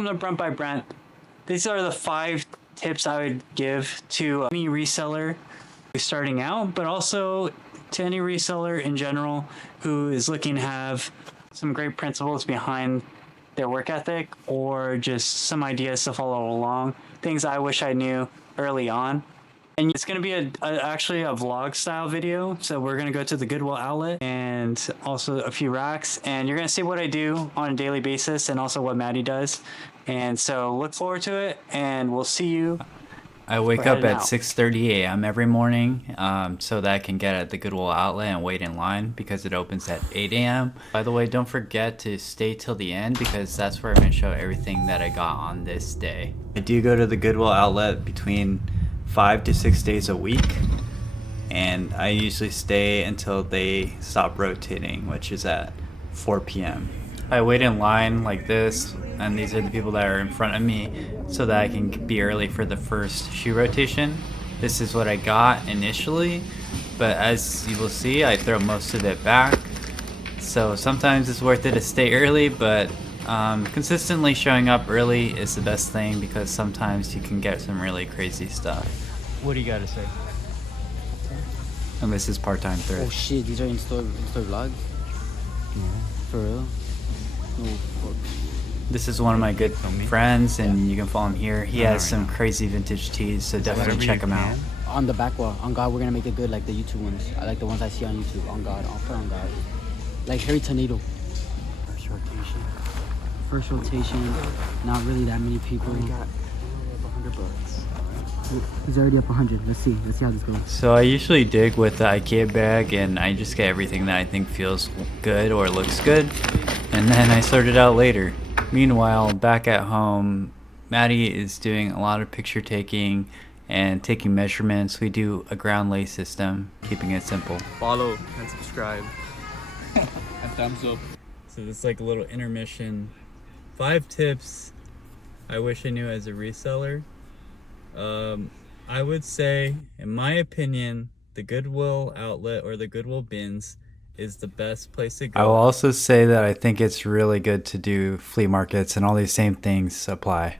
Welcome to Brent by Brent. These are the 5 tips I would give to any reseller who's starting out, but also to any reseller in general who is looking to have some great principles behind their work ethic or just some ideas to follow along, things I wish I knew early on. And it's going to be actually a vlog style video. So we're going to go to the Goodwill outlet and also a few racks, and you're going to see what I do on a daily basis and also what Maddie does. And so look forward to it, and we'll see you. I wake up at 6:30 a.m. every morning so that I can get at the Goodwill outlet and wait in line because it opens at 8 a.m. By the way, don't forget to stay till the end because that's where I'm going to show everything that I got on this day. I do go to the Goodwill outlet between 5 to 6 days a week, and I usually stay until they stop rotating, which is at 4 p.m. I wait in line like this, and these are the people that are in front of me so that I can be early for the first shoe rotation. This is what I got initially, but as you will see, I throw most of it back. So sometimes it's worth it to stay early, but consistently showing up early is the best thing because sometimes you can get some really crazy stuff. What do you got to say? And this is part-time thrift. Oh shit, these are in-store vlogs? Yeah. For real? No fuck. This is one of my good friends, and you can follow him here. He has some crazy vintage tees, so definitely check him out. On the back wall, on God, we're gonna make it good like the YouTube ones. I like the ones I see on YouTube. On God, I'll put on God. Like Harry Tornado. First rotation, not really that many people. We got $100. He's already up 100. Let's see how this goes. So I usually dig with the IKEA bag, and I just get everything that I think feels good or looks good, and then I sort it out later. Meanwhile, back at home, Maddie is doing a lot of picture taking and taking measurements. We do a ground lay system, keeping it simple. Follow and subscribe. And thumbs up. So this is like a little intermission. 5 tips I wish I knew as a reseller. I would say, in my opinion, the Goodwill outlet or the Goodwill bins is the best place to go. I will also say that I think it's really good to do flea markets, and all these same things apply.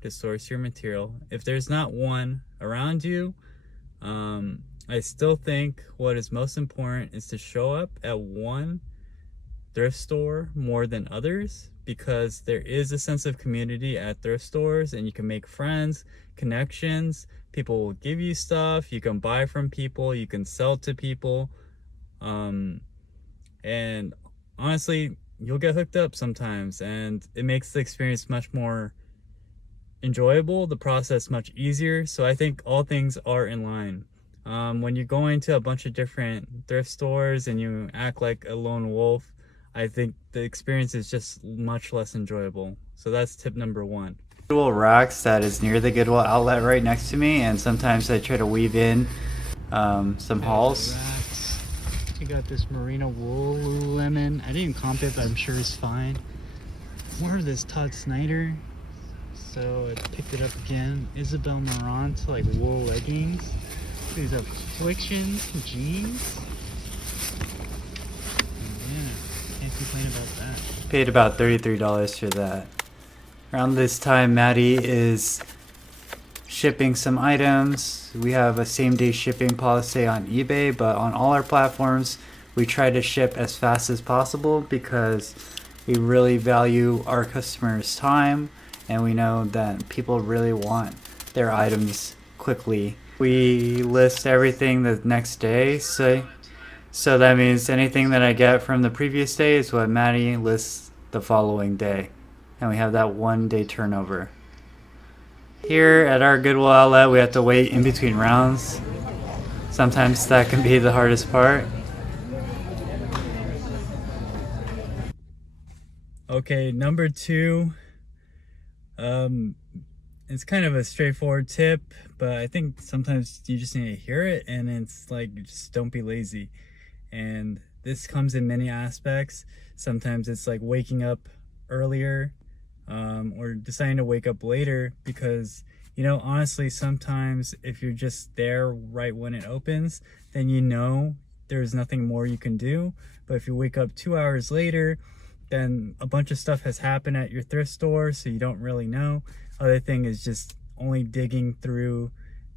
To source your material. If there's not one around you, I still think what is most important is to show up at one thrift store more than others, because there is a sense of community at thrift stores and you can make friends, connections. People will give you stuff, you can buy from people, you can sell to people, and honestly you'll get hooked up sometimes, and it makes the experience much more enjoyable, the process much easier. So I think all things are in line. When you're going to a bunch of different thrift stores and you act like a lone wolf, I think the experience is just much less enjoyable. So that's tip number 1. Goodwill racks that is near the Goodwill outlet right next to me, and sometimes I try to weave in some hauls. You got this merino wool Lululemon. I didn't comp it, but I'm sure it's fine. More of this Todd Snyder. So I picked it up again. Isabel Marant, like wool leggings. These Affliction jeans. Yeah, can't complain about that. Paid about $33 for that. Around this time, Maddie is shipping some items. We have a same-day shipping policy on eBay, but on all our platforms, we try to ship as fast as possible because we really value our customers' time, and we know that people really want their items quickly. We list everything the next day, so that means anything that I get from the previous day is what Maddie lists the following day, and we have that 1-day turnover. Here at our Goodwill outlet, we have to wait in between rounds. Sometimes that can be the hardest part. Okay, number 2. It's kind of a straightforward tip, but I think sometimes you just need to hear it, and it's like, just don't be lazy. And this comes in many aspects. Sometimes it's like waking up earlier, or deciding to wake up later, because honestly, sometimes if you're just there right when it opens, then there's nothing more you can do. But if you wake up 2 hours later, then a bunch of stuff has happened at your thrift store, so you don't really know. Other thing is just only digging through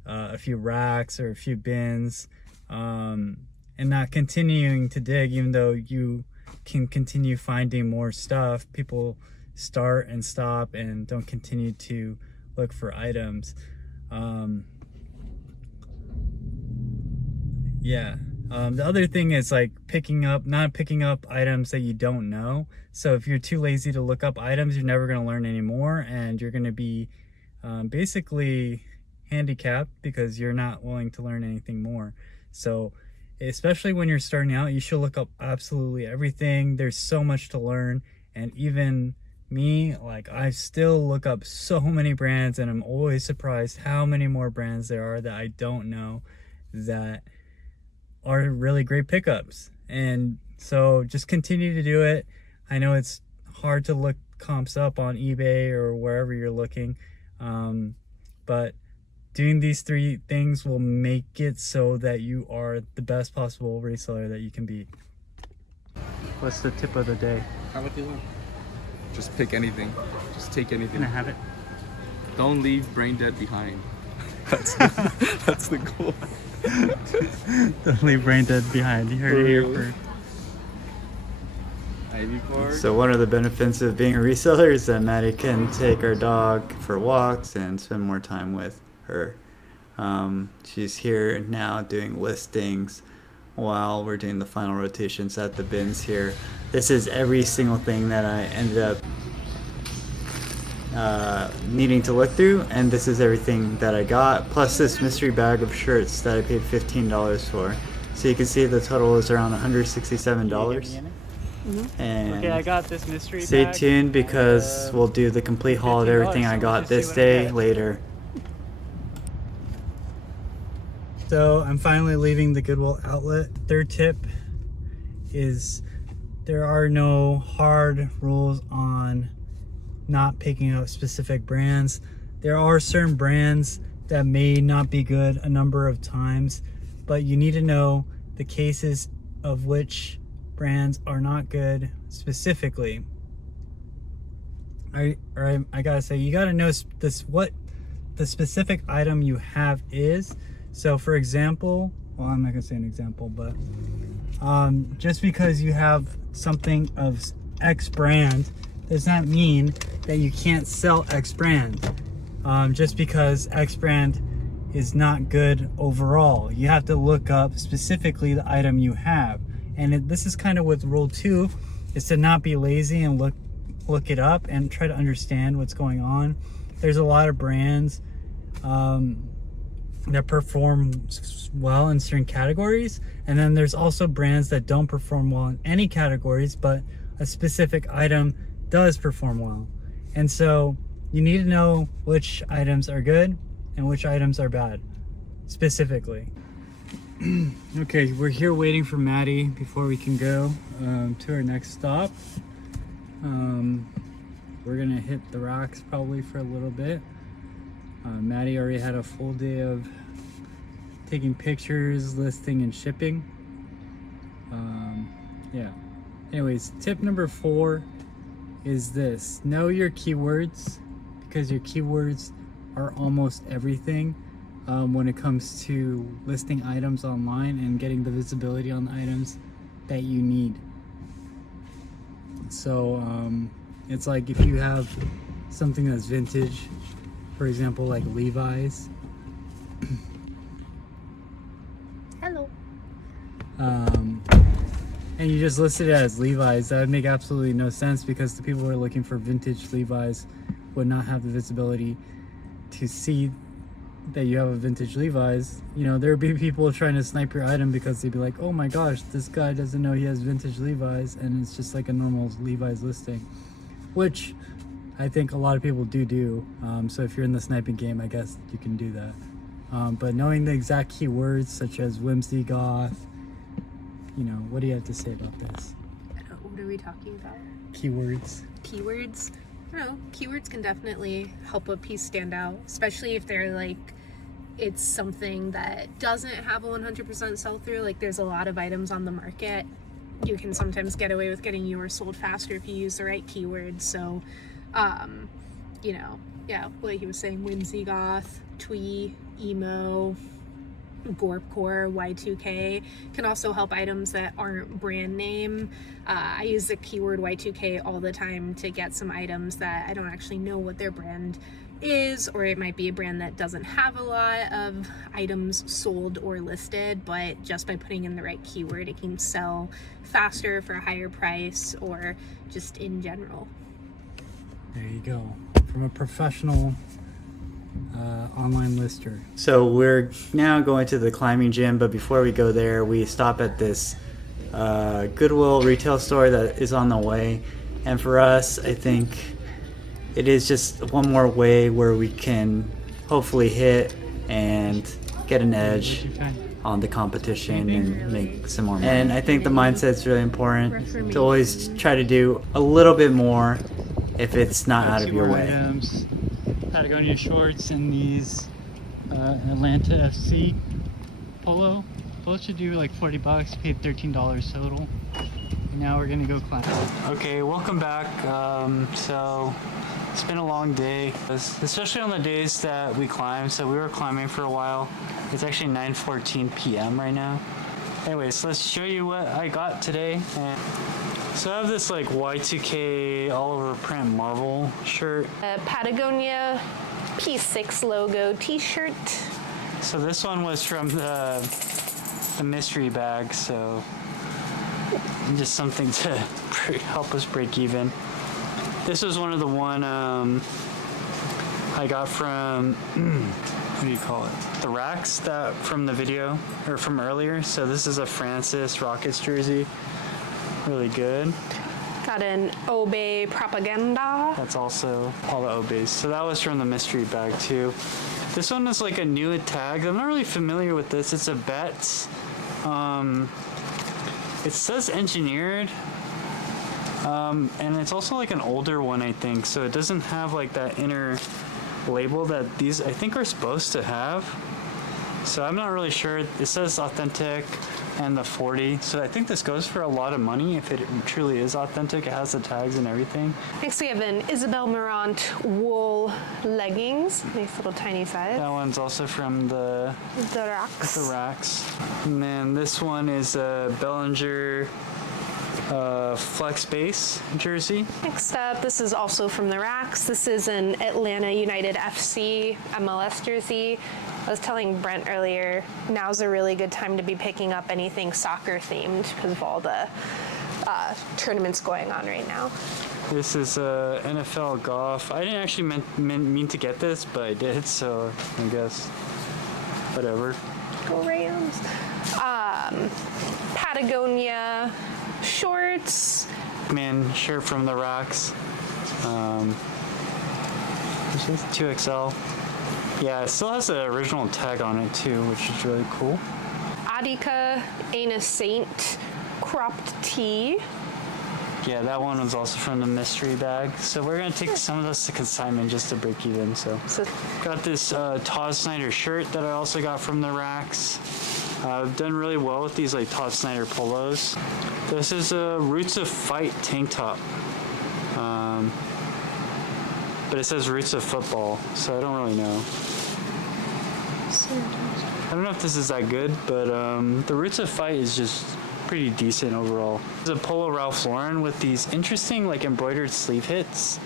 a few racks or a few bins, and not continuing to dig, even though you can continue finding more stuff. People start and stop and don't continue to look for items. The other thing is like not picking up items that you don't know. So if you're too lazy to look up items, you're never going to learn anymore, and you're going to be basically handicapped because you're not willing to learn anything more. So especially when you're starting out, you should look up absolutely everything. There's so much to learn. And even me, like, I still look up so many brands, and I'm always surprised how many more brands there are that I don't know that are really great pickups. And so just continue to do it. I know it's hard to look comps up on eBay or wherever you're looking, but doing these 3 things will make it so that you are the best possible reseller that you can be. What's the tip of the day? How about you? Just pick anything. Just take anything. Can I have it? Don't leave brain dead behind. That's the goal. Don't leave brain dead behind. You heard it here first. Ivy Park. So one of the benefits of being a reseller is that Maddie can take our dog for walks and spend more time with her. She's here now doing listings while we're doing the final rotations at the bins here. This is every single thing that I ended up needing to look through, and this is everything that I got, plus this mystery bag of shirts that I paid $15 for. So you can see the total is around $167. And okay, I got this mystery stay bag. tuned because we'll do the complete haul of everything I got this day later. So I'm finally leaving the Goodwill outlet. Third tip is there are no hard rules on not picking up specific brands. There are certain brands that may not be good a number of times, but you need to know the cases of which brands are not good specifically. I gotta say, you gotta know what the specific item you have is. So for example, well, I'm not gonna say an example, but just because you have something of X brand does not mean that you can't sell X brand. Just because X brand is not good overall, you have to look up specifically the item you have. And this is kind of with rule 2, is to not be lazy and look it up and try to understand what's going on. There's a lot of brands that perform well in certain categories, and then there's also brands that don't perform well in any categories, but a specific item does perform well. And so you need to know which items are good and which items are bad specifically. Okay, we're here waiting for Maddie before we can go to our next stop. We're gonna hit the rocks probably for a little bit. Maddie already had a full day of taking pictures, listing, and shipping. Anyways, tip number 4 is this: know your keywords, because your keywords are almost everything when it comes to listing items online and getting the visibility on the items that you need. So it's like if you have something that's vintage, for example, like Levi's. Hello. And you just listed it as Levi's, that would make absolutely no sense, because the people who are looking for vintage Levi's would not have the visibility to see that you have a vintage Levi's. You know, there would be people trying to snipe your item because they'd be like, oh my gosh, this guy doesn't know he has vintage Levi's, and it's just like a normal Levi's listing, which I think a lot of people do. So if you're in the sniping game, I guess you can do that. But knowing the exact keywords such as whimsy, goth, you know, what do you have to say about this? What are we talking about? Keywords. Keywords? I don't know. Keywords can definitely help a piece stand out, especially if they're like, it's something that doesn't have a 100% sell-through. Like there's a lot of items on the market you can sometimes get away with getting yours sold faster if you use the right keywords. So, you know, yeah, like he was saying, whimsy goth, twee, emo, gorpcore, Y2K can also help items that aren't brand name. I use the keyword Y2K all the time to get some items that I don't actually know what their brand is, or it might be a brand that doesn't have a lot of items sold or listed, but just by putting in the right keyword it can sell faster for a higher price, or just in general. There you go. From a professional online lister. So we're now going to the climbing gym, but before we go there, we stop at this Goodwill retail store that is on the way. And for us, I think it is just one more way where we can hopefully hit and get an edge on the competition and make some more money. And I think the mindset's really important to always try to do a little bit more if it's not out of your way. Items, Patagonia shorts and these Atlanta FC polo. Both should do like $40, paid $13 total. And now we're gonna go climb. Okay, welcome back. So it's been a long day, especially on the days that we climb. So we were climbing for a while. It's actually 9:14 p.m. right now. Anyways, let's show you what I got today. And so I have this like Y2K all over print Marvel shirt. A Patagonia P6 logo t-shirt. So this one was from the mystery bag, so just something to help us break even. This was one of the one I got from what do you call it? The racks that from the video or from earlier. So this is a Francis Rockets jersey. Really good. Got an Obey Propaganda. That's also all the Obeys. So that was from the mystery bag too. This one is like a new tag. I'm not really familiar with this. It's a Betts. It says engineered. And it's also like an older one, I think. So it doesn't have like that inner label that these I think are supposed to have. So I'm not really sure. It says authentic and the 40. So I think this goes for a lot of money if it truly is authentic. It has the tags and everything. Next we have an Isabel Marant wool leggings. Nice little tiny size. That one's also from the racks. The racks. And then this one is a Bellinger Flex Base jersey. Next up, this is also from the racks. This is an Atlanta United FC MLS jersey. I was telling Brent earlier, now's a really good time to be picking up anything soccer themed because of all the tournaments going on right now. This is NFL golf. I didn't actually mean to get this, but I did, so I guess whatever. Go Rams. Patagonia shorts. Man, shirt from the racks. This is 2XL. Yeah, it still has the original tag on it too, which is really cool. Adika Ain't a Saint cropped tee. Yeah, that one was also from the mystery bag. So we're gonna take some of this to consignment just to break even. So got this Todd Snyder shirt that I also got from the racks. I've done really well with these like Todd Snyder polos. This is a Roots of Fight tank top. But it says Roots of Football, so I don't really know. I don't know if this is that good, but the Roots of Fight is just pretty decent overall. There's a Polo Ralph Lauren with these interesting like embroidered sleeve hits.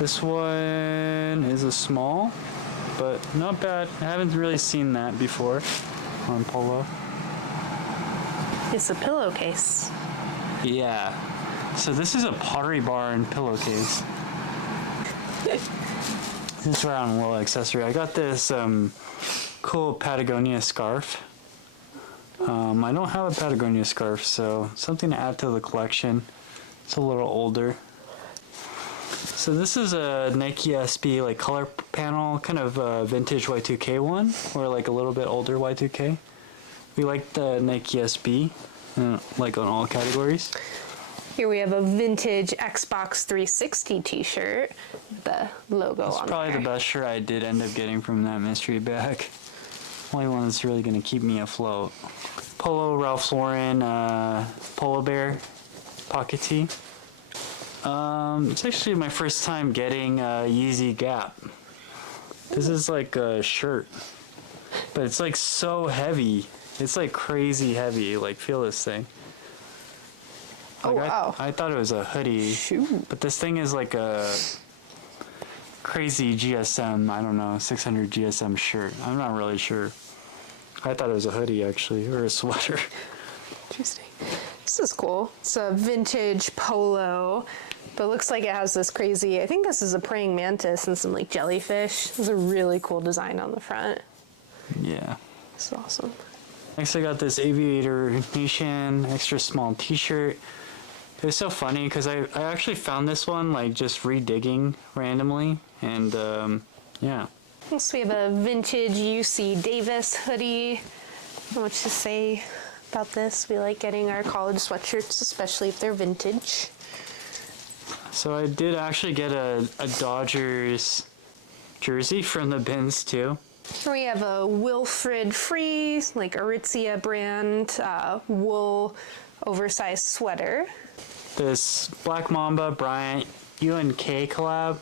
This one is a small, but not bad. I haven't really seen that before on Polo. It's a pillowcase. Yeah. So this is a Pottery Barn pillowcase. This is around a little accessory. I got this cool Patagonia scarf. I don't have a Patagonia scarf, so something to add to the collection. It's a little older. So this is a Nike SB like color panel, kind of vintage Y2K one, or like a little bit older Y2K. We like the Nike SB, like on all categories. Here we have a vintage Xbox 360 t-shirt with the logo That's on probably there. the best shirt I did end up getting from that mystery bag. Only one that's really going to keep me afloat. Polo Ralph Lauren Polo Bear pocket tee. It's actually my first time getting Yeezy Gap. This is like a shirt, but it's like so heavy. It's like crazy heavy. Like, feel this thing. Like, wow. I thought it was a hoodie, Shoot. but this thing is like a crazy GSM, I don't know, 600 GSM shirt. I'm not really sure. I thought it was a hoodie actually, or a sweater. Interesting. This is cool. It's a vintage polo, but it looks like it has this crazy, I think this is a praying mantis and some like jellyfish. It's a really cool design on the front. Yeah. It's awesome. Next I got this Aviator Nation extra small t-shirt. It was so funny because I actually found this one like just redigging randomly, and yeah. Next we have a vintage UC Davis hoodie. Not much to say about this. We like getting our college sweatshirts, especially if they're vintage. So I did actually get a Dodgers jersey from the bins too. Here we have a Wilfred Free, like Aritzia brand, wool oversized sweater. This Black Mamba Bryant UNK collab.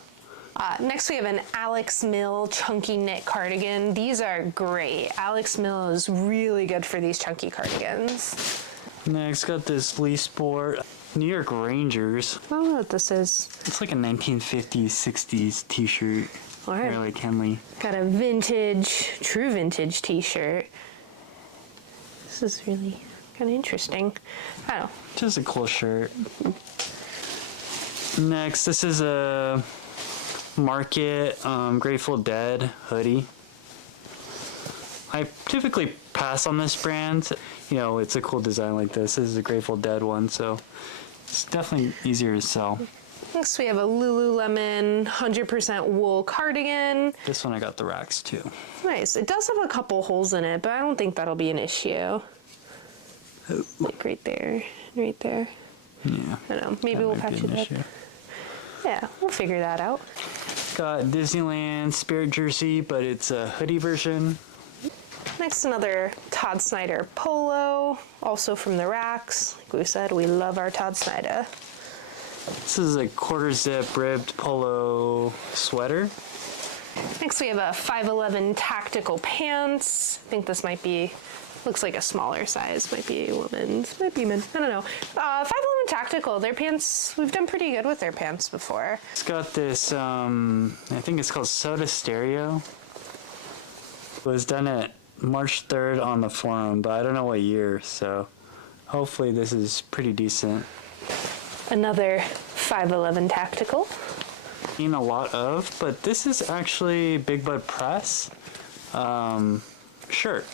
Next we have an Alex Mill chunky knit cardigan. These are great. Alex Mill is really good for these chunky cardigans. Next got this Lee Sport New York Rangers. I don't know what this is. It's like a 1950s, 60s t-shirt. All right. Really Kenley. Got a vintage, true vintage t-shirt. This is really kind of interesting. I don't know. Just a cool shirt. Next, this is a Market Grateful Dead hoodie. I typically pass on this brand. You know, it's a cool design like this. This is a Grateful Dead one, so it's definitely easier to sell. Next we have a Lululemon 100% wool cardigan. This one I got the racks too. Nice. It does have a couple holes in it, but I don't think that'll be an issue. Like right there, right there. Yeah. I don't know. Maybe we'll patch it up. Yeah, we'll figure that out. Got Disneyland Spirit jersey, but it's a hoodie version. Next, another Todd Snyder polo, also from the racks. Like we said, we love our Todd Snyder. This is a quarter zip ribbed polo sweater. Next, we have a 511 tactical pants. I think this might be, looks like a smaller size. Might be women's, might be men. I don't know. 511 tactical, their pants, we've done pretty good with their pants before. It's got this, I think it's called Soda Stereo. It was done at March 3rd on the forum, but I don't know what year, so hopefully this is pretty decent. Another 511 tactical. Seen a lot of, but this is actually Big Bud Press shirt.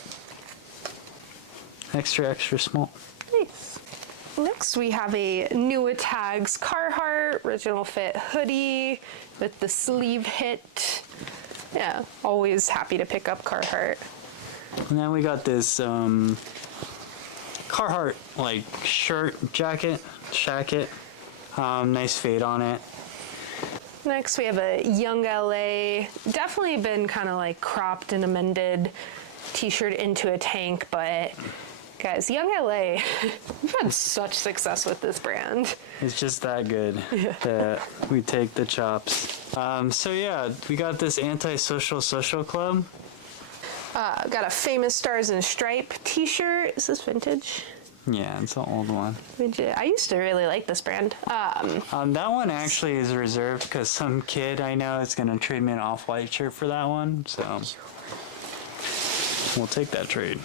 Extra small. Nice. Next we have a New Tags Carhartt original fit hoodie with the sleeve hit. Yeah, always happy to pick up Carhartt. And then we got this Carhartt like shirt, jacket, shacket. Nice fade on it. Next we have a Young LA, definitely been kind of like cropped and amended t-shirt into a tank, but guys, Young LA, we've had such success with this brand. It's just that good that we take the chops. So yeah, we got this Antisocial Social Club. Got a Famous Stars and Stripe t-shirt. Is this vintage? Yeah, it's an old one. Vintage. I used to really like this brand. That one actually is reserved because some kid I know is going to trade me an off-white shirt for that one, so we'll take that trade.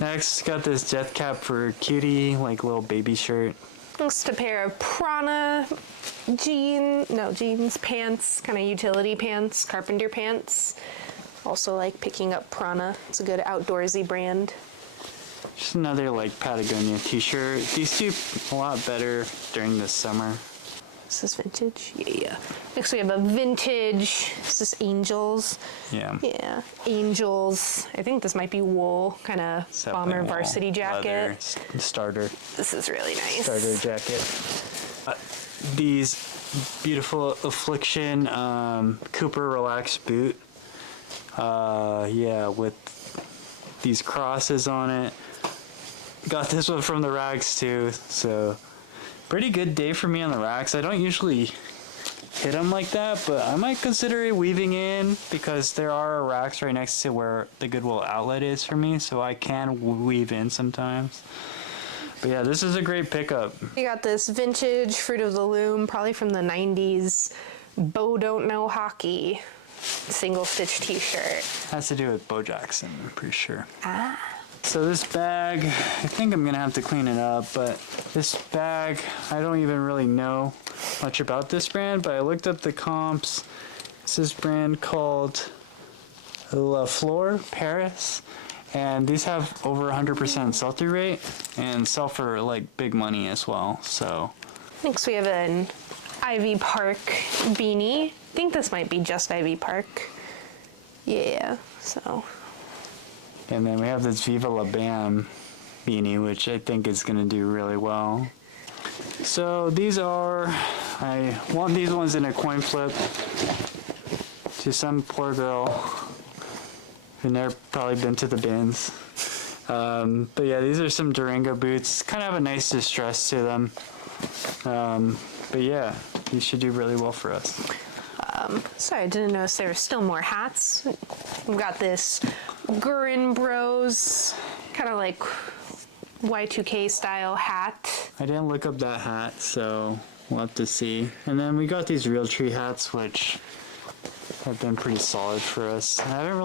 Next, got this Death Cap for Cutie, like little baby shirt. Next, a pair of Prana jeans, pants, kind of utility pants, carpenter pants. Also like picking up Prana. It's a good outdoorsy brand. Just another like Patagonia t-shirt. These do a lot better during the summer. Is this vintage? Yeah. Next we have a vintage, is this Angels? Yeah. Yeah, Angels. I think this might be wool, kind of bomber Wool, varsity jacket. leather, starter. This is really nice. Starter jacket. These beautiful Affliction Cooper Relaxed boot. Yeah, with these crosses on it. Got this one from the racks too. So pretty good day for me on the racks. I don't usually hit them like that, but I might consider weaving in because there are racks right next to where the Goodwill outlet is for me, so I can weave in sometimes. But yeah, this is a great pickup. We got this vintage Fruit of the Loom, probably from the 90s, Bo Don't Know Hockey single stitch t-shirt. Has to do with Bo Jackson, I'm pretty sure. So this bag, I think I'm gonna have to clean it up, but this bag, I don't even really know much about this brand, but I looked up the comps. It's this brand called La Fleur Paris, and these have over 100% sell-through rate and sell for like big money as well. So Next we have an Ivy Park beanie. I think this might be just Ivy Park. Yeah, so. and then we have this Viva La Bam beanie, which I think is gonna do really well. So these are, I want these ones in a coin flip to some poor girl who never probably been to the bins. But yeah, these are some Durango boots. Kind of have a nice distress to them. But yeah, these should do really well for us. Sorry, I didn't notice there were still more hats. We've got this Gurin Bros, kind of like Y2K style hat. I didn't look up that hat, so we'll have to see. And then we got these Realtree hats, which have been pretty solid for us. I haven't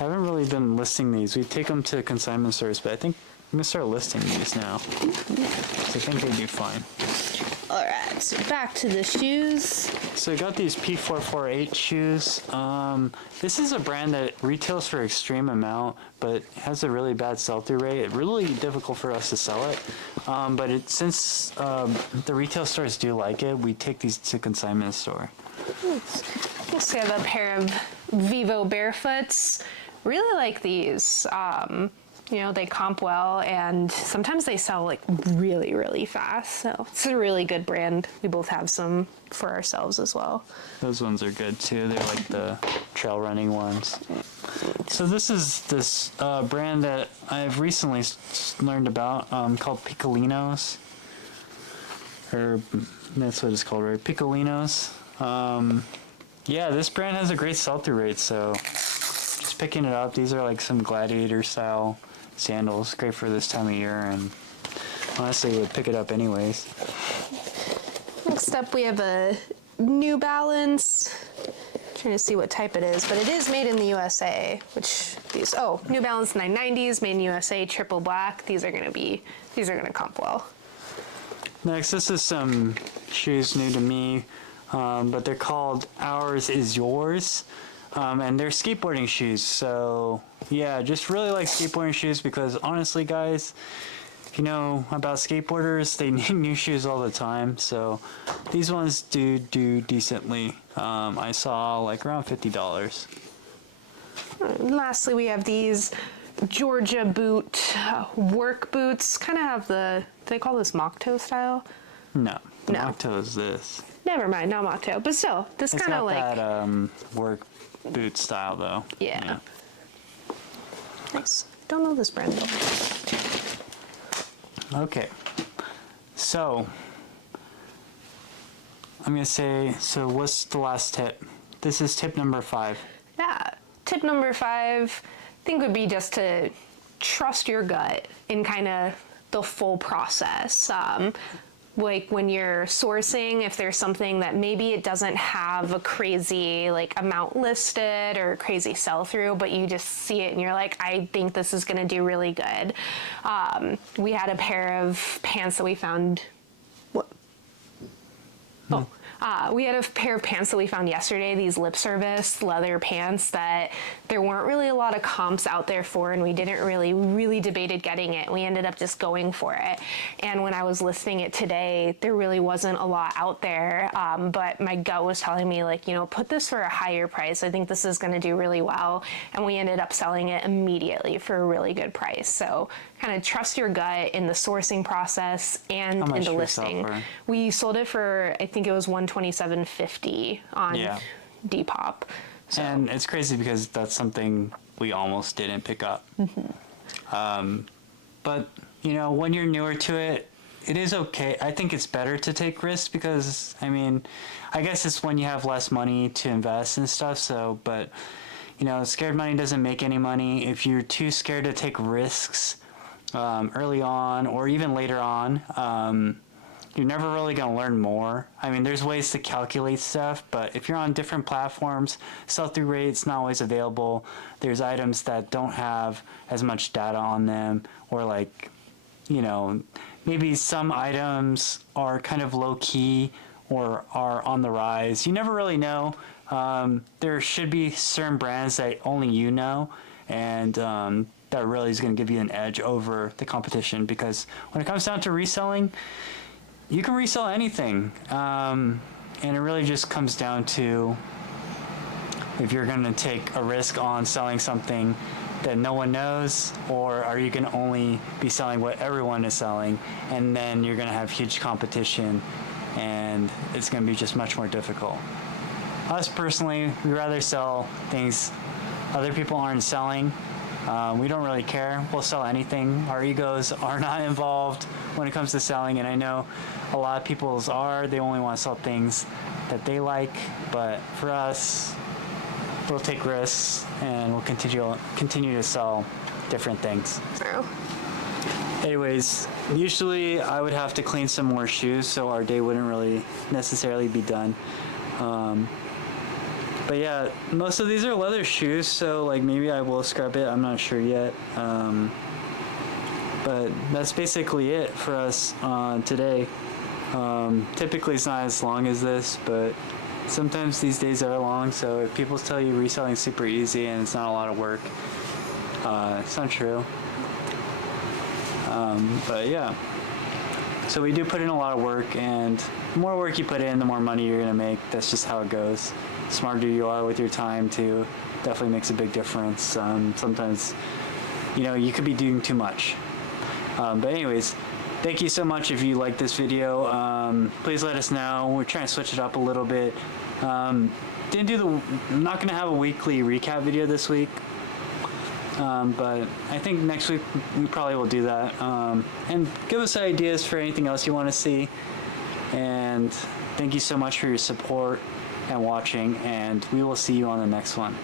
really been listing these. We take them to consignment stores, but I think I'm gonna start listing these now. So I think they do fine. All right, so back to the shoes. So I got these P448 shoes. This is a brand that retails for extreme amount, but has a really bad sell-through rate. It's really difficult for us to sell it. But since the retail stores do like it, we take these to consignment store. Next we have a pair of Vivo Barefoots. Really like these. You know, they comp well, and sometimes they sell like really, really fast. So it's a really good brand. We both have some for ourselves as well. Those ones are good too. They're like the trail running ones. So this is this brand that I've recently learned about called Piccolinos. Or that's what it's called, right? Piccolinos. Yeah, this brand has a great sell-through rate, so just picking it up. These are like some gladiator style sandals, great for this time of year, and honestly would pick it up anyways. Next up we have a New Balance. Trying to see what type it is, but it is made in the USA, which these, oh, New Balance 990s, made in USA, triple black. These are gonna comp well. Next, this is some shoes new to me, but they're called Ours Is Yours. And they're skateboarding shoes, so yeah, just really like skateboarding shoes because honestly guys, if you know about skateboarders, they need new shoes all the time, so these ones do decently. I saw like around $50. Lastly, we have these Georgia boot work boots, kind of have the, do they call this mock toe style? No, No. mock toe is this. Never mind, not mock toe, but still, this It's kind of got like, that work boot style though. yeah. Nice. Don't know this brand though. Okay, so I'm gonna say, so what's the last tip? This is tip number 5. Yeah. Tip number 5, I think would be just to trust your gut in kind of the full process. Like when you're sourcing, if there's something that maybe it doesn't have a crazy like amount listed or crazy sell through, but you just see it and you're like, I think this is gonna do really good. We had a pair of pants that we found. What? Oh. We had a pair of pants that we found yesterday, these lip service leather pants that there weren't really a lot of comps out there for, and we didn't really debated getting it. We ended up just going for it. And when I was listing it today, there really wasn't a lot out there, but my gut was telling me like, you know, put this for a higher price. I think this is gonna do really well. And we ended up selling it immediately for a really good price. So kind of trust your gut in the sourcing process and in the listing. We sold it for, I think it was $127.50 on Depop. So. And it's crazy because that's something we almost didn't pick up. But you know, when you're newer to it, it is okay. I think it's better to take risks because, I mean, I guess it's when you have less money to invest and stuff. So, but you know, scared money doesn't make any money. If you're too scared to take risks early on or even later on, you're never really going to learn more. I mean, there's ways to calculate stuff, but if you're on different platforms, sell-through rate's not always available. There's items that don't have as much data on them, or like, you know, maybe some items are kind of low-key or are on the rise. You never really know. There should be certain brands that only you know, and that really is going to give you an edge over the competition, because when it comes down to reselling, you can resell anything, and it really just comes down to if you're going to take a risk on selling something that no one knows, or are you going to only be selling what everyone is selling, and then you're going to have huge competition, and it's going to be just much more difficult. Us personally, we rather sell things other people aren't selling. We don't really care. We'll sell anything. Our egos are not involved when it comes to selling, and I know a lot of people's are. They only want to sell things that they like, but for us, we'll take risks and we'll continue to sell different things. True. Anyways, usually I would have to clean some more shoes, so our day wouldn't really necessarily be done. But yeah, most of these are leather shoes, so like maybe I will scrub it. I'm not sure yet. But that's basically it for us today. Typically it's not as long as this, but sometimes these days are long, so if people tell you reselling is super easy and it's not a lot of work, it's not true. But yeah, so we do put in a lot of work, and the more work you put in, the more money you're gonna make. That's just how it goes. The smarter you are with your time too, definitely makes a big difference. Sometimes, you know, you could be doing too much. But anyways, thank you so much if you like this video. Please let us know. We're trying to switch it up a little bit. I'm not gonna have a weekly recap video this week. But I think next week we probably will do that. And give us ideas for anything else you want to see. And thank you so much for your support and watching, and we will see you on the next one.